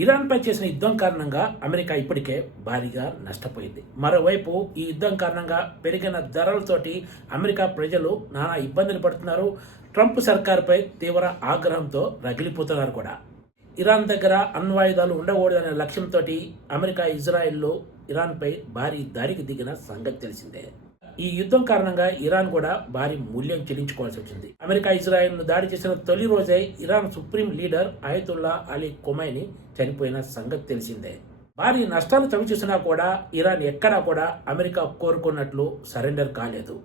ఇరాన్పై చేసిన యుద్ధం కారణంగా అమెరికా ఇప్పటికే భారీగా నష్టపోయింది. మరోవైపు ఈ యుద్ధం కారణంగా పెరిగిన ధరలతోటి అమెరికా ప్రజలు నానా ఇబ్బందులు పడుతున్నారు. ట్రంప్ సర్కారుపై తీవ్ర ఆగ్రహంతో రగిలిపోతున్నారు కూడా. ఇరాన్ దగ్గర అణ్వాయుధాలు ఉండకూడదనే లక్ష్యంతో అమెరికా ఇజ్రాయెల్లో ఇరాన్పై భారీ దాడికి దిగిన సంగతి తెలిసిందే. ఈ యుద్ధం కారణంగా ఇరాన్ కూడా భారీ మూల్యం చెల్లించుకోవాల్సి వచ్చింది. అమెరికా ఇజ్రాయెల్ను దాడి చేసిన తొలి రోజే Iran supreme leader Ayatollah Ali Khomeini చనిపోయిన సంగతి తెలిసిందే. భారీ నష్టాలు చవిచూసినా కూడా ఇరాన్ ఎక్కడా కూడా అమెరికా కోరుకున్నట్లు సరెండర్ కాలేదు.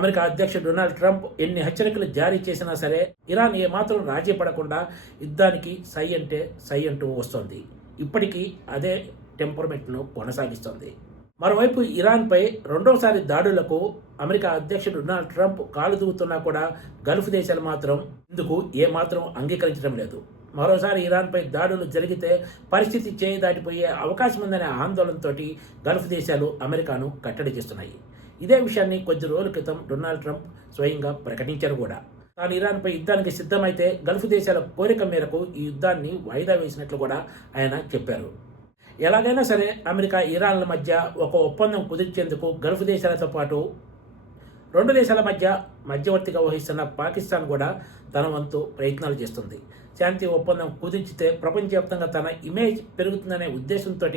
అమెరికా అధ్యక్షుడు డొనాల్డ్ ట్రంప్ ఎన్ని హెచ్చరికలు జారీ చేసినా సరే ఇరాన్ ఏమాత్రం రాజీ పడకుండా యుద్ధానికి సై అంటే సై అంటూ వస్తోంది. ఇప్పటికీ అదే టెంపర్మెంట్ను కొనసాగిస్తోంది. మరోవైపు ఇరాన్పై రెండోసారి దాడులకు అమెరికా అధ్యక్షుడు డొనాల్డ్ ట్రంప్ కాలు దూకుతున్నా కూడా గల్ఫ్ దేశాలు మాత్రం ఇందుకు ఏమాత్రం అంగీకరించడం లేదు. మరోసారి ఇరాన్పై దాడులు జరిగితే పరిస్థితి చేయి దాటిపోయే అవకాశం ఉందనే ఆందోళనతో గల్ఫ్ దేశాలు అమెరికాను కట్టడి చేస్తున్నాయి. ఇదే విషయాన్ని కొద్ది రోజుల క్రితం డొనాల్డ్ ట్రంప్ స్వయంగా ప్రకటించారు కూడా. తాను ఇరాన్పై యుద్ధానికి సిద్ధమైతే గల్ఫ్ దేశాల కోరిక మేరకు ఈ యుద్ధాన్ని వాయిదా వేసినట్లు కూడా ఆయన చెప్పారు. ఎలాగైనా సరే అమెరికా ఇరాన్ల మధ్య ఒక ఒప్పందం కుదిర్చేందుకు గల్ఫ్ దేశాలతో పాటు రెండు దేశాల మధ్య మధ్యవర్తిగా వహిస్తున్న పాకిస్తాన్ కూడా తన వంతు ప్రయత్నాలు చేస్తుంది. శాంతి ఒప్పందం కుదిర్చితే ప్రపంచవ్యాప్తంగా తన ఇమేజ్ పెరుగుతుందనే ఉద్దేశంతో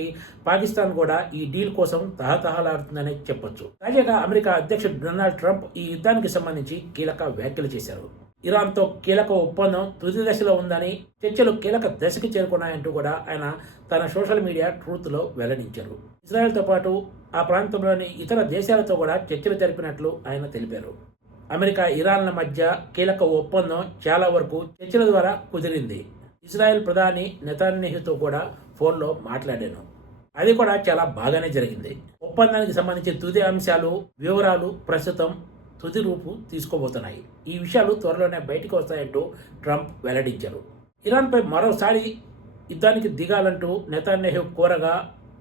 పాకిస్తాన్ కూడా ఈ డీల్ కోసం తహతహలాడుతుందనే చెప్పొచ్చు. తాజాగా అమెరికా అధ్యక్షుడు డొనాల్డ్ ట్రంప్ ఈ యుద్ధానికి సంబంధించి కీలక వ్యాఖ్యలు చేశారు. ఇరాన్తో కీలక ఒప్పందం తుది దశలో ఉందని, చర్చలు కీలక దశకి చేరుకున్నాయంటూ కూడా ఆయన తన సోషల్ మీడియా ట్రూత్లో వెల్లడించారు. ఇజ్రాయెల్తో పాటు ఆ ప్రాంతంలోని ఇతర దేశాలతో కూడా చర్చలు జరిపినట్లు ఆయన తెలిపారు. అమెరికా ఇరాన్ల మధ్య కీలక ఒప్పందం చాలా వరకు చర్చల ద్వారా కుదిరింది. ఇజ్రాయెల్ ప్రధాని నెతన్యాహుతో కూడా ఫోన్లో మాట్లాడాను. అది కూడా చాలా బాగానే జరిగింది. ఒప్పందానికి సంబంధించి తుది అంశాలు, వివరాలు ప్రస్తుతం తుది రూపు తీసుకోబోతున్నాయి. ఈ విషయాలు త్వరలోనే బయటకు వస్తాయంటూ ట్రంప్ వెల్లడించారు. ఇరాన్పై మరోసారి యుద్ధానికి దిగాలంటూ నెతన్యాహు కోరగా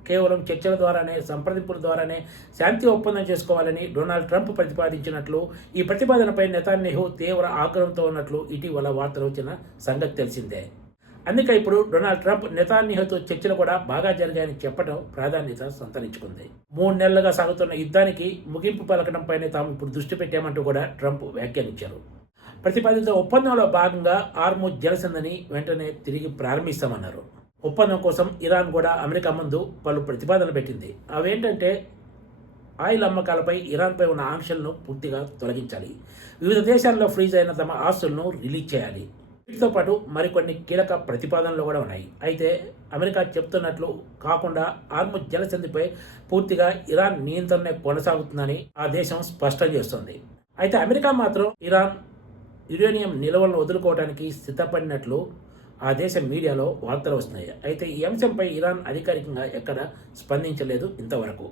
కేవలం చర్చల ద్వారానే, సంప్రదింపుల ద్వారానే శాంతి ఒప్పందం చేసుకోవాలని డొనాల్డ్ ట్రంప్ ప్రతిపాదించినట్లు, ఈ ప్రతిపాదనపై నెతన్యాహు తీవ్ర ఆగ్రహంతో ఉన్నట్లు ఇటీవల వార్తలు వచ్చిన సంగతి తెలిసిందే. అందుకే ఇప్పుడు డొనాల్డ్ ట్రంప్ నెతన్యాహుతో చర్చలు కూడా బాగా జరిగాయని చెప్పడం ప్రాధాన్యత సంతరించుకుంది. 3 నెలలుగా సాగుతున్న యుద్ధానికి ముగింపు పలకడంపైనే తాము ఇప్పుడు దృష్టి పెట్టామంటూ కూడా ట్రంప్ వ్యాఖ్యానించారు. ప్రతిపాదిత ఒప్పందంలో భాగంగా హార్ముజ్ జలసంధిని వెంటనే తిరిగి ప్రారంభిస్తామన్నారు. ఒప్పందం కోసం ఇరాన్ కూడా అమెరికా ముందు పలు ప్రతిపాదనలు పెట్టింది. అవేంటంటే ఆయిల్ అమ్మకాలపై ఇరాన్పై ఉన్న ఆంక్షలను పూర్తిగా తొలగించాలి, వివిధ దేశాల్లో ఫ్రీజ్ అయిన తమ ఆస్తులను రిలీజ్ చేయాలి. వీటితో పాటు మరికొన్ని కీలక ప్రతిపాదనలు కూడా ఉన్నాయి. అయితే అమెరికా చెప్తున్నట్లు కాకుండా హార్ముజ్ జలసంధిపై పూర్తిగా ఇరాన్ నియంత్రణే కొనసాగుతుందని ఆ దేశం స్పష్టం చేస్తోంది. అయితే అమెరికా మాత్రం ఇరాన్ యురేనియం నిల్వలను వదులుకోవడానికి సిద్ధపడినట్లు ఆ దేశ మీడియాలో వార్తలు వస్తున్నాయి. అయితే ఈ అంశంపై ఇరాన్ అధికారికంగా ఎక్కడ స్పందించలేదు ఇంతవరకు.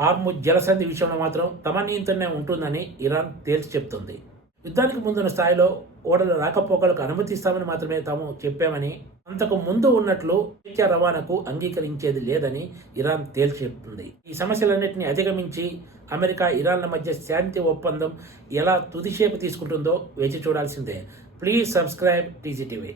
హార్ముజ్ జలసంధి విషయంలో మాత్రం తమ నియంత్రణే ఉంటుందని ఇరాన్ తేల్చి చెప్తుంది. యుద్ధానికి ముందున్న స్థాయిలో ఓడల రాకపోకలకు అనుమతిస్తామని మాత్రమే తాము చెప్పామని, అంతకు ముందు ఉన్నట్లు స్వేచ్ఛ రవాణాకు అంగీకరించేది లేదని ఇరాన్ తేల్చి చెప్తుంది. ఈ సమస్యలన్నింటినీ అధిగమించి అమెరికా ఇరాన్ల మధ్య శాంతి ఒప్పందం ఎలా తుది షేపు తీసుకుంటుందో వేచి చూడాల్సిందే. Please subscribe TGTV.